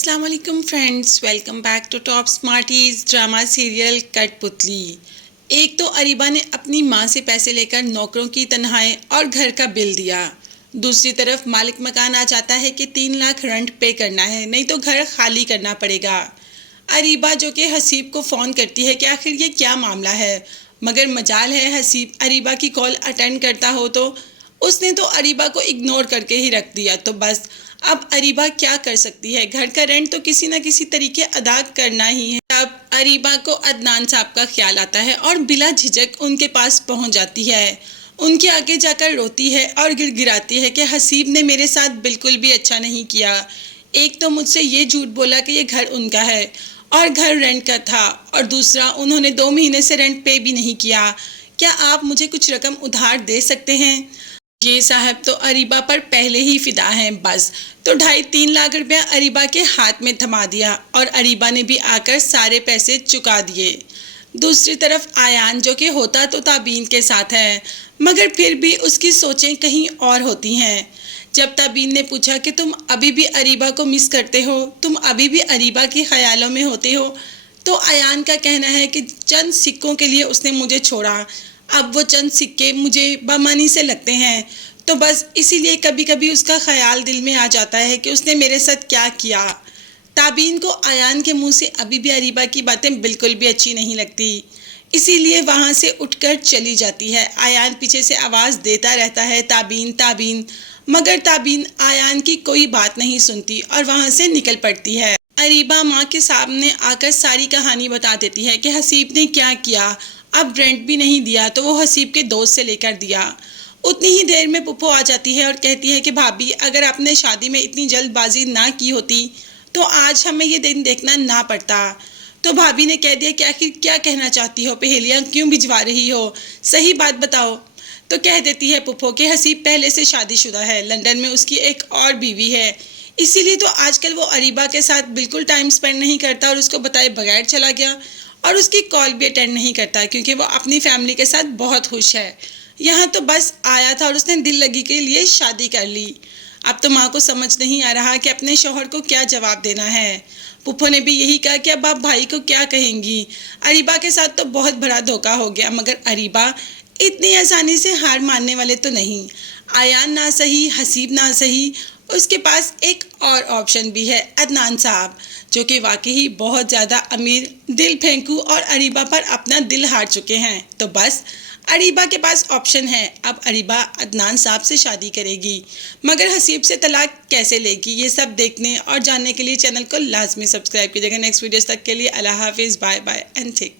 अस्सलाम वालेकुम friends, welcome back to top smarties drama serial Kathputli. एक तो अरीबा ने अपनी माँ से पैसे लेकर नौकरों की तनख्वाहें और घर का बिल दिया। दूसरी तरफ मालिक मकान आ जाता है कि 3 लाख रेंट पे करना है, नहीं तो घर खाली करना पड़ेगा। अरीबा जो कि हसीब को फ़ोन करती है कि आखिर ये क्या मामला है, मगर मजाल है हसीब अरीबा की कॉल अटेंड करता हो तो उसने तो अरीबा को इग्नोर करके ही रख दिया। तो बस अब अरीबा क्या कर सकती है, घर का रेंट तो किसी न किसी तरीके अदा करना ही है। अब अरीबा को अदनान साहब का ख्याल आता है और बिला झिझक उनके पास पहुंच जाती है। उनके आगे जाकर रोती है और गिड़गिड़ाती है कि हसीब ने मेरे साथ बिल्कुल भी अच्छा नहीं किया। एक तो मुझसे ये झूठ बोला कि ये घर उनका है और घर रेंट का था, और दूसरा उन्होंने 2 महीने से रेंट पे भी नहीं किया। क्या आप मुझे कुछ रकम उधार दे सकते हैं? ये साहब तो अरीबा पर पहले ही फिदा हैं बस। तो 2.5-3 लाख रुपया अरीबा के हाथ में थमा दिया और अरीबा ने भी आकर सारे पैसे चुका दिए। दूसरी तरफ आयान जो कि होता तो ताबीन के साथ है, मगर फिर भी उसकी सोचें कहीं और होती हैं। जब ताबीन ने पूछा कि तुम अभी भी अरीबा को मिस करते हो, तुम अभी भी अरीबा के ख्यालों में होते हो, तो आयान का कहना है कि चंद सिक्कों के लिए उसने मुझे छोड़ा, अब वो चंद सिक्के मुझे बेमानी से लगते हैं। तो बस इसीलिए कभी कभी उसका ख्याल दिल में आ जाता है कि उसने मेरे साथ क्या किया। ताबीन को आयान के मुंह से अभी भी अरीबा की बातें बिल्कुल भी अच्छी नहीं लगती, इसीलिए वहाँ से उठकर चली जाती है। आयान पीछे से आवाज़ देता रहता है, ताबीन ताबीन, मगर ताबीन आयान की कोई बात नहीं सुनती और वहाँ से निकल पड़ती है। अरीबा माँ के सामने आकर सारी कहानी बता देती है कि हसीब ने क्या किया। अब रेंट भी नहीं दिया तो वो हसीब के दोस्त से लेकर दिया। उतनी ही देर में पुप्पो आ जाती है और कहती है कि भाभी, अगर आपने शादी में इतनी जल्दबाजी ना की होती तो आज हमें ये दिन देखना ना पड़ता। तो भाभी ने कह दिया कि आखिर क्या कहना चाहती हो, पहेलियाँ क्यों भिजवा रही हो, सही बात बताओ। तो कह देती है पुप्पो कि हसीब पहले से शादीशुदा है, लंदन में उसकी एक और बीवी है, इसीलिए तो आजकल वो अरीबा के साथ बिल्कुल टाइम स्पेंड नहीं करता और उसको बताए बगैर चला गया, और उसकी कॉल भी अटेंड नहीं करता क्योंकि वो अपनी फैमिली के साथ बहुत खुश है। यहाँ तो बस आया था और उसने दिल लगी के लिए शादी कर ली। अब तो माँ को समझ नहीं आ रहा कि अपने शौहर को क्या जवाब देना है। पुप्पो ने भी यही कहा कि अब आप भाई को क्या कहेंगी, अरीबा के साथ तो बहुत बड़ा धोखा हो गया, मगर अरीबा इतनी आसानी से हार मानने वाले तो नहीं। आयान ना सही, हसीब ना सही, उसके पास एक और ऑप्शन भी है, अदनान साहब, जो कि वाकई बहुत ज़्यादा अमीर, दिल फेंकू और अरीबा पर अपना दिल हार चुके हैं। तो बस अरीबा के पास ऑप्शन है, अब अरीबा अदनान साहब से शादी करेगी, मगर हसीब से तलाक कैसे लेगी, ये सब देखने और जानने के लिए चैनल को लाजमी सब्सक्राइब कीजिएगा। नेक्स्ट वीडियोस तक के लिए अल्लाह हाफिज़, बाय बाय एंड टेक।